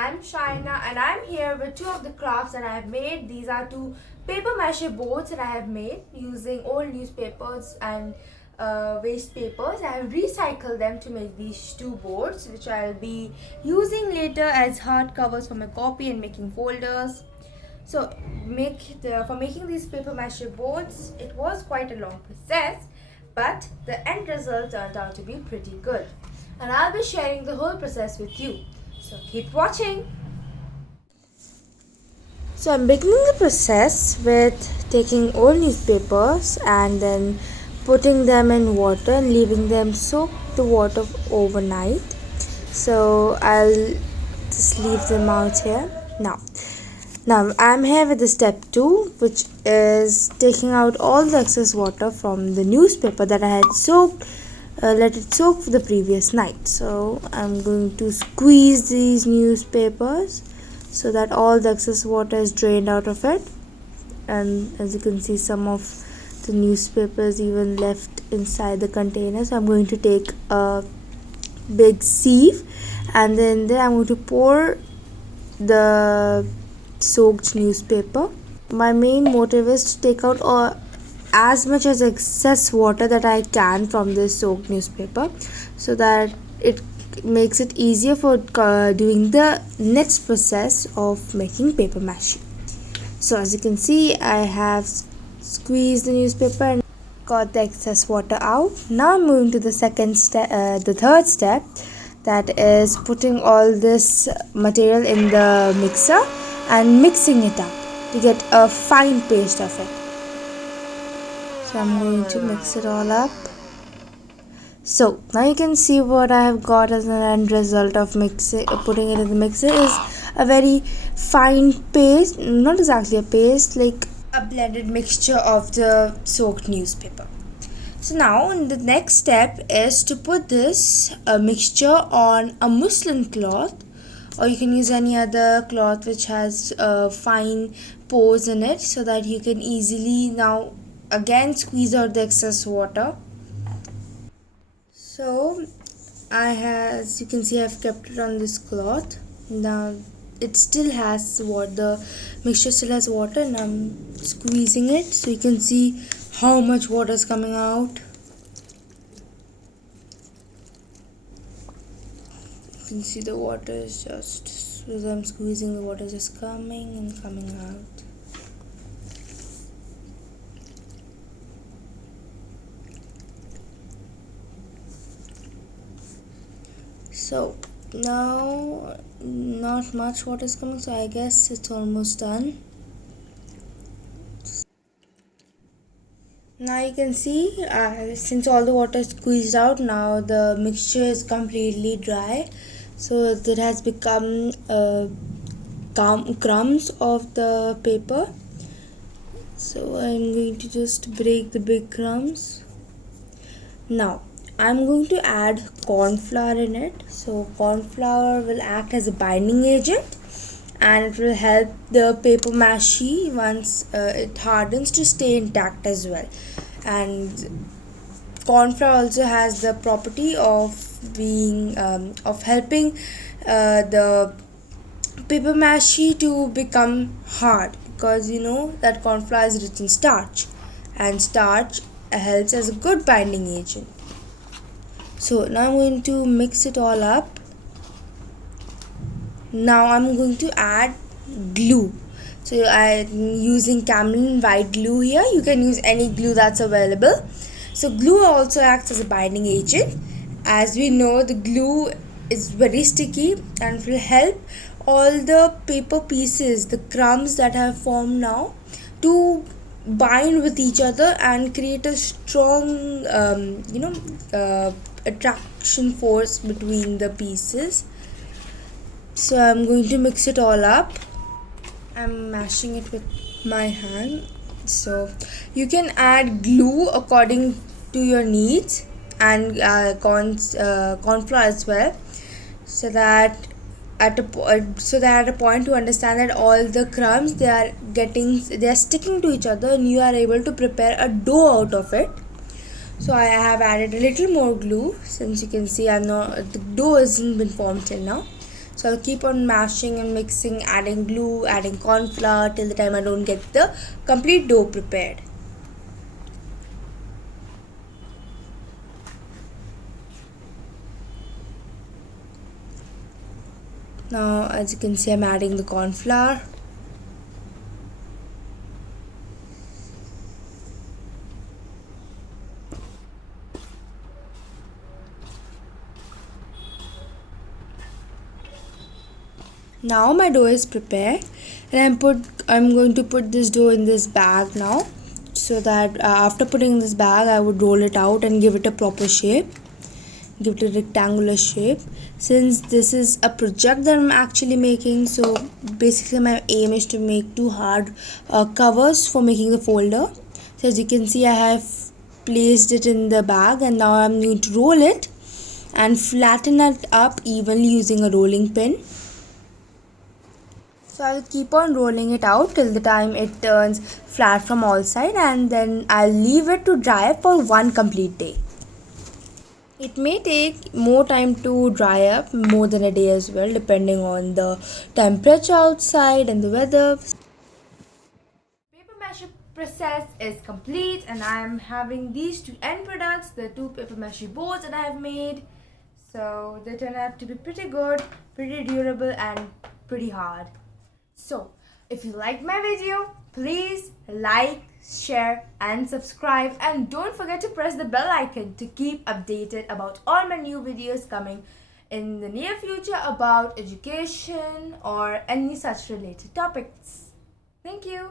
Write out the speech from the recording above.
I'm Shaina and I'm here with two of the crafts that I have made. These are two paper mache boards that I have made using old newspapers and waste papers. I have recycled them to make these two boards, which I'll be using later as hard covers for my copy and making folders. So for making these paper mache boards, it was quite a long process, but the end result turned out to be pretty good. And I'll be sharing the whole process with you. So keep watching. So I'm beginning the process with taking old newspapers and then putting them in water and leaving them soak the water overnight. So I'll just leave them out here now I'm here with the step 2, which is taking out all the excess water from the newspaper that I had let it soak for the previous night. So I'm going to squeeze these newspapers so that all the excess water is drained out of it. And as you can see, some of the newspapers even left inside the container. So I'm going to take a big sieve and then there I'm going to pour the soaked newspaper. My main motive is to take out as much as excess water that I can from this soaked newspaper, so that it makes it easier for doing the next process of making paper mache. So as you can see, I have squeezed the newspaper and got the excess water out. Now I'm moving to the third step, that is putting all this material in the mixer and mixing it up to get a fine paste of it. So I'm going to mix it all up. So now you can see what I have got as an end result of putting it in the mixer is a very fine paste, not exactly a paste, like a blended mixture of the soaked newspaper. So now the next step is to put this mixture on a muslin cloth, or you can use any other cloth which has fine pores in it, so that you can easily now again squeeze out the excess water. So as you can see, I've kept it on this cloth. Now it still has the mixture still has water, and I'm squeezing it so you can see how much water is coming out. You can see the water is just, as I'm squeezing, the water is just coming and coming out. So now not much water is coming, so I guess it's almost done. Now you can see, since all the water is squeezed out, now the mixture is completely dry. So it has become crumbs of the paper. So I'm going to just break the big crumbs. Now I'm going to add corn flour in it. So corn flour will act as a binding agent, and it will help the paper mache once it hardens to stay intact as well. And corn flour also has the property of being of helping the paper mache to become hard, because you know that corn flour is rich in starch, and starch helps as a good binding agent. So now I'm going to mix it all up. Now I'm going to add glue. So I'm using Camlin white glue here. You can use any glue that's available. So glue also acts as a binding agent. As we know, the glue is very sticky and will help all the paper pieces, the crumbs that have formed now, to bind with each other and create a strong attraction force between the pieces. So I'm going to mix it all up. I'm mashing it with my hand. So you can add glue according to your needs, and corn flour as well, so that at a point to understand that all the crumbs they are sticking to each other, and you are able to prepare a dough out of it. So I have added a little more glue, since you can see the dough hasn't been formed till now. So I'll keep on mashing and mixing, adding glue, adding corn flour till the time I don't get the complete dough prepared. Now as you can see, I'm adding the corn flour. Now my dough is prepared, and I'm going to put this dough in this bag now, so that after putting in this bag I would roll it out and give it a proper shape, give it a rectangular shape. Since this is a project that I'm actually making, so basically my aim is to make two hard covers for making the folder. So as you can see, I have placed it in the bag, and now I'm going to roll it and flatten it up evenly using a rolling pin. So I'll keep on rolling it out till the time it turns flat from all sides, and then I'll leave it to dry for one complete day. It may take more time to dry up, more than a day as well, depending on the temperature outside and the weather. Paper mache process is complete, and I am having these two end products, the two paper mache boards that I have made. So they turn out to be pretty good, pretty durable, and pretty hard. So, if you liked my video, please like, share and subscribe, and don't forget to press the bell icon to keep updated about all my new videos coming in the near future about education or any such related topics. Thank you.